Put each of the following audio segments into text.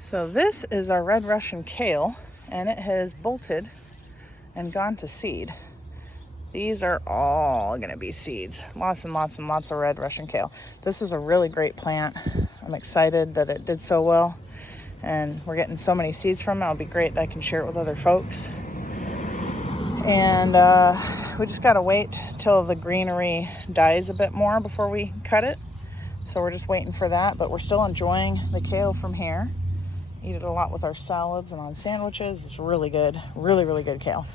So this is our red Russian kale, and it has bolted and gone to seed. These are all gonna be seeds. Lots and lots and lots of red Russian kale. This is a really great plant. I'm excited that it did so well, and we're getting so many seeds from it. It'll be great that I can share it with other folks. And we just gotta wait till the greenery dies a bit more before we cut it. So we're just waiting for that, but we're still enjoying the kale from here. Eat it a lot with our salads and on sandwiches. It's really good, really good kale.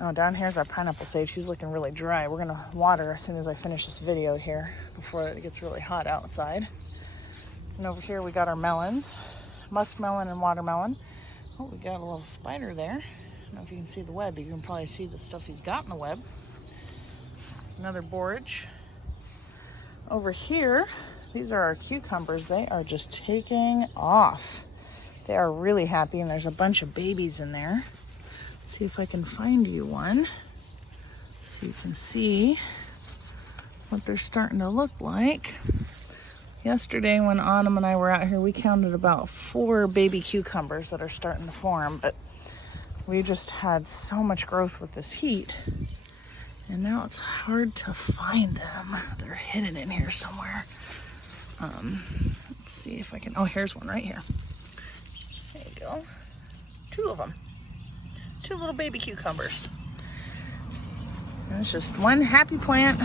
Oh, down here's our pineapple sage. He's looking really dry. We're gonna water as soon as I finish this video here before it gets really hot outside. And over here we got our melons, muskmelon and watermelon. Oh, we got a little spider there. I don't know if you can see the web, but you can probably see the stuff he's got in the web. Another borage. Over here, these are our cucumbers. They are just taking off. They are really happy, and there's a bunch of babies in there. See if I can find you one so you can see what they're starting to look like. Yesterday when Autumn and I were out here, we counted about 4 baby cucumbers that are starting to form, but we just had so much growth with this heat, and now it's hard to find them. They're hidden in here somewhere. Let's see if I can, oh, here's one right here. There you go. 2 of them. 2 little baby cucumbers. And it's just one happy plant.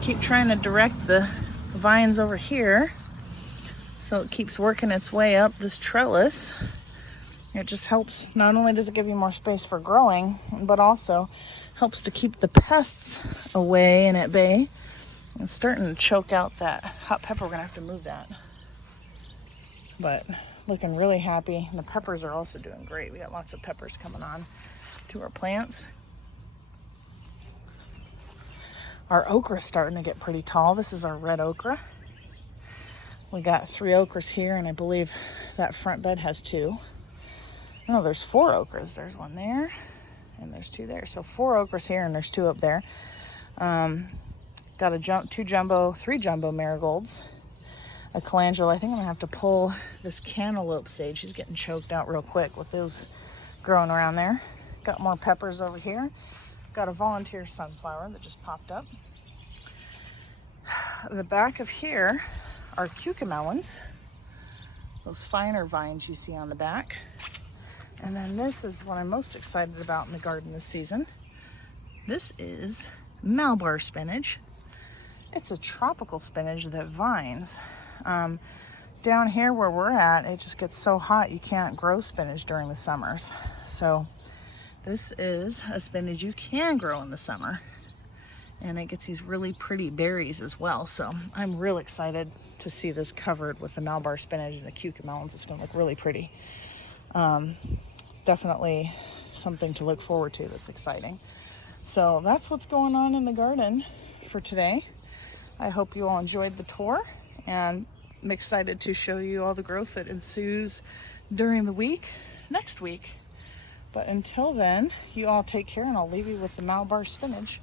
Keep trying to direct the vines over here so it keeps working its way up this trellis. It just helps, not only does it give you more space for growing, but also helps to keep the pests away and at bay. It's starting to choke out that hot pepper. We're gonna have to move that. But looking really happy. And the peppers are also doing great. We got lots of peppers coming on to our plants. Our okra's starting to get pretty tall. This is our red okra. We got 3 okras here, and I believe that front bed has 2. No, there's 4 okras. There's one there, and there's 2 there. So 4 okras here, and there's 2 up there. Got a 3 jumbo marigolds. A calendula. I think I'm gonna have to pull this cantaloupe sage. He's getting choked out real quick with those growing around there. Got more peppers over here. Got a volunteer sunflower that just popped up. The back of here are cucamelons. Those finer vines you see on the back. And then this is what I'm most excited about in the garden this season. This is Malabar spinach. It's a tropical spinach that vines. Down here where we're at, it just gets so hot you can't grow spinach during the summers. So this is a spinach you can grow in the summer, and it gets these really pretty berries as well. So I'm real excited to see this covered with the Malabar spinach and the cucamelons. It's gonna look really pretty. Definitely something to look forward to that's exciting. So that's what's going on in the garden for today. I hope you all enjoyed the tour, and I'm excited to show you all the growth that ensues during the week next week. But until then, you all take care, and I'll leave you with the Malabar spinach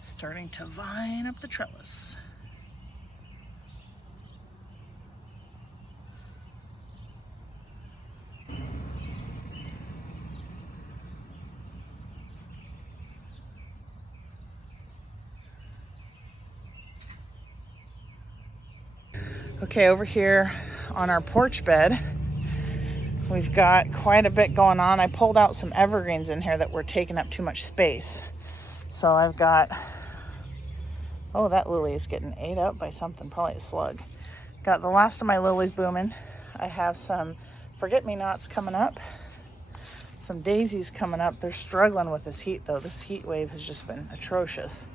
starting to vine up the trellis. Okay, over here on our porch bed, we've got quite a bit going on. I pulled out some evergreens in here that were taking up too much space. So I've got, oh, that lily is getting ate up by something, probably a slug. Got the last of my lilies booming. I have some forget-me-nots coming up, some daisies coming up. They're struggling with this heat though. This heat wave has just been atrocious.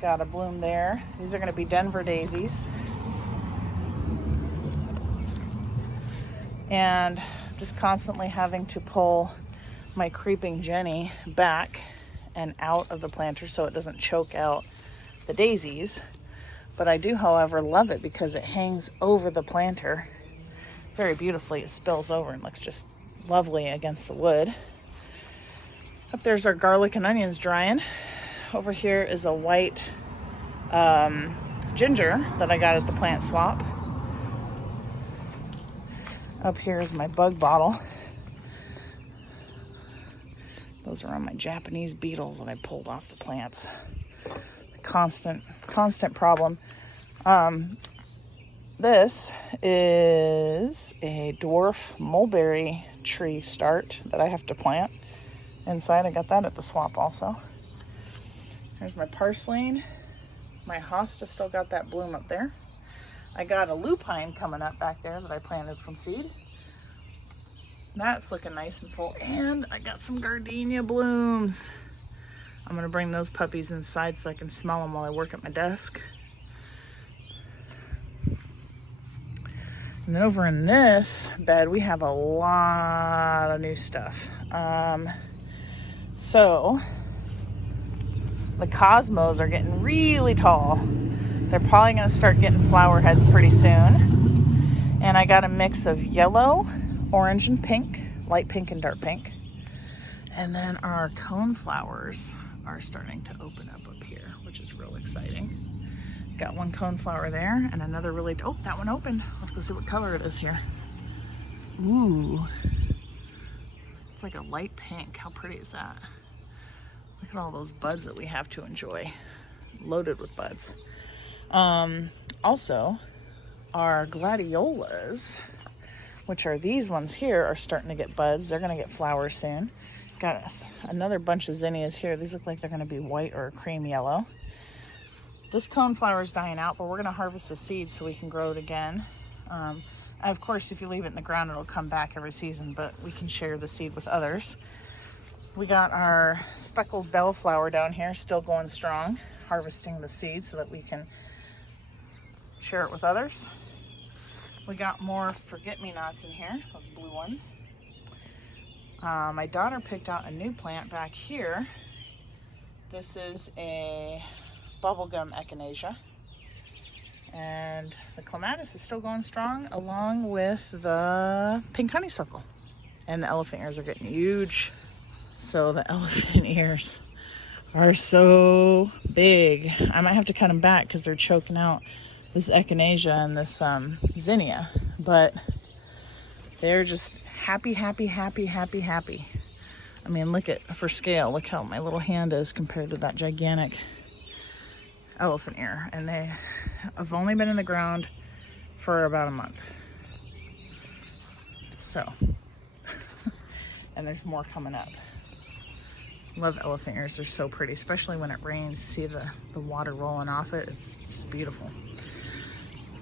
Got a bloom there. These are gonna be Denver daisies. And just constantly having to pull my creeping Jenny back and out of the planter so it doesn't choke out the daisies. But I do, however, love it because it hangs over the planter very beautifully. It spills over and looks just lovely against the wood. Up there's our garlic and onions drying. Over here is a white ginger that I got at the plant swap. Up here is my bug bottle. Those are on my Japanese beetles that I pulled off the plants. Constant problem. This is a dwarf mulberry tree start that I have to plant inside. I got that at the swap also. There's my parsley. My hosta still got that bloom up there. I got a lupine coming up back there that I planted from seed. That's looking nice and full. And I got some gardenia blooms. I'm gonna bring those puppies inside so I can smell them while I work at my desk. And then over in this bed, we have a lot of new stuff. So the cosmos are getting really tall. They're probably gonna start getting flower heads pretty soon. And I got a mix of yellow, orange, and pink, light pink and dark pink. And then our cone flowers are starting to open up here, which is real exciting. Got one cone flower there and another really, oh, that one opened. Let's go see what color it is here. Ooh, it's like a light pink. How pretty is that? Look at all those buds that we have to enjoy. Loaded with buds. Also, our gladiolas, which are these ones here, are starting to get buds. They're gonna get flowers soon. Got us another bunch of zinnias here. These look like they're gonna be white or cream yellow. This cone flower is dying out, but we're gonna harvest the seed so we can grow it again. Of course, if you leave it in the ground, it'll come back every season, but we can share the seed with others. We got our speckled bellflower down here, still going strong, harvesting the seed so that we can share it with others. We got more forget-me-nots in here, those blue ones. My daughter picked out a new plant back here. This is a bubblegum echinacea. And the clematis is still going strong, along with the pink honeysuckle. And the elephant ears are getting huge. So the elephant ears are so big. I might have to cut them back because they're choking out this echinacea and this zinnia. But they're just happy. I mean, look at, for scale, look how my little hand is compared to that gigantic elephant ear. And they have only been in the ground for about a month. So, and there's more coming up. Love elephant ears, they're so pretty, especially when it rains. See the water rolling off it, it's just beautiful.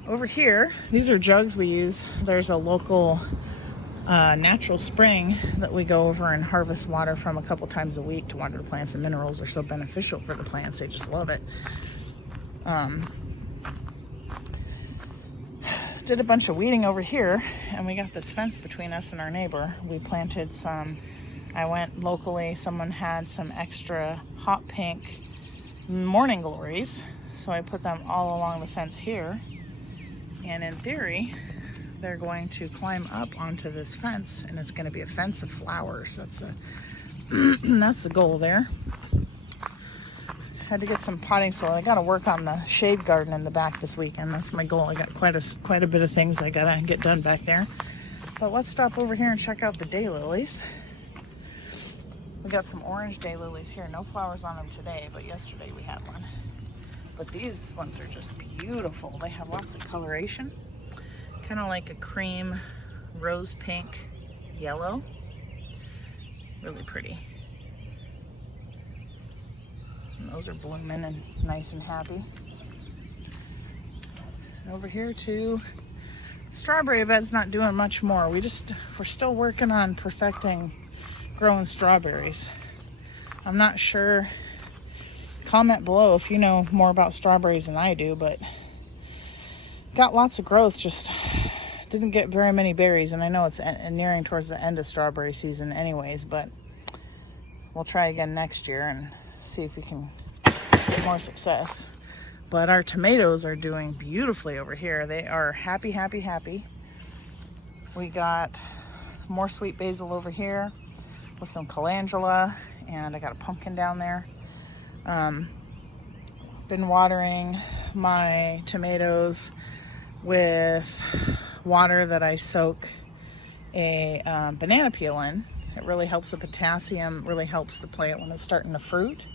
Over here, these are jugs we use. There's a local natural spring that we go over and harvest water from a couple times a week to water the plants, and minerals are so beneficial for the plants, they just love it. Did a bunch of weeding over here, and we got this fence between us and our neighbor. We planted some, I went locally, someone had some extra hot pink morning glories, so I put them all along the fence here. And in theory, they're going to climb up onto this fence, and it's going to be a fence of flowers. That's the goal there. Had to get some potting soil. I got to work on the shade garden in the back this weekend. That's my goal. I got quite a bit of things I gotta get done back there. But let's stop over here and check out the daylilies. We got some orange daylilies here. No flowers on them today, but yesterday we had one. But these ones are just beautiful. They have lots of coloration. Kind of like a cream, rose pink, yellow. Really pretty. And those are blooming and nice and happy. And over here too, strawberry bed's not doing much more. We're still working on perfecting growing strawberries. I'm not sure. Comment below if you know more about strawberries than I do, but got lots of growth, just didn't get very many berries. And I know it's nearing towards the end of strawberry season anyways, but we'll try again next year and see if we can get more success. But our tomatoes are doing beautifully over here. They are happy. We got more sweet basil over here with some calendula, and I got a pumpkin down there. Been watering my tomatoes with water that I soak a banana peel in. It really helps the potassium, really helps the plant when it's starting to fruit.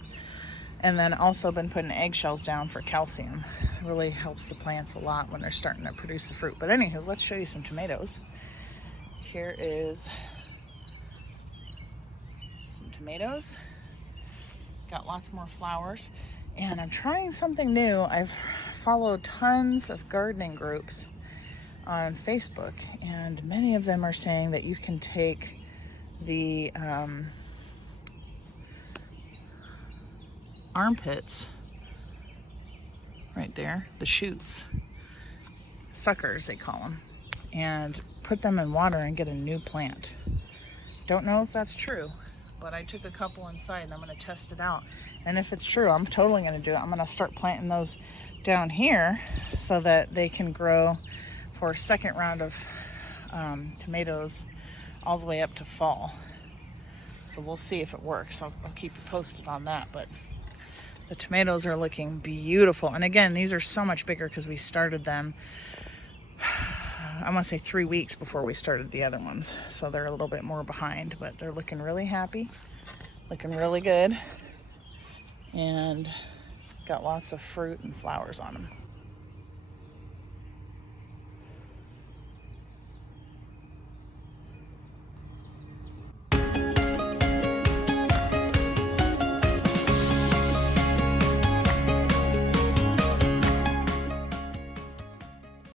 And then also been putting eggshells down for calcium. It really helps the plants a lot when they're starting to produce the fruit. But anywho, let's show you some tomatoes. Here is some tomatoes. Got lots more flowers. And I'm trying something new. I've followed tons of gardening groups on Facebook, and many of them are saying that you can take the armpits right there, the shoots, suckers they call them, and put them in water and get a new plant. Don't know if that's true, but I took a couple inside and I'm going to test it out. And if it's true, I'm totally going to do it. I'm going to start planting those down here so that they can grow for a second round of tomatoes all the way up to fall. So we'll see if it works. I'll keep you posted on that. But the tomatoes are looking beautiful. And again, these are so much bigger because we started them, I want to say 3 weeks before we started the other ones. So they're a little bit more behind, but they're looking really happy, looking really good, and got lots of fruit and flowers on them.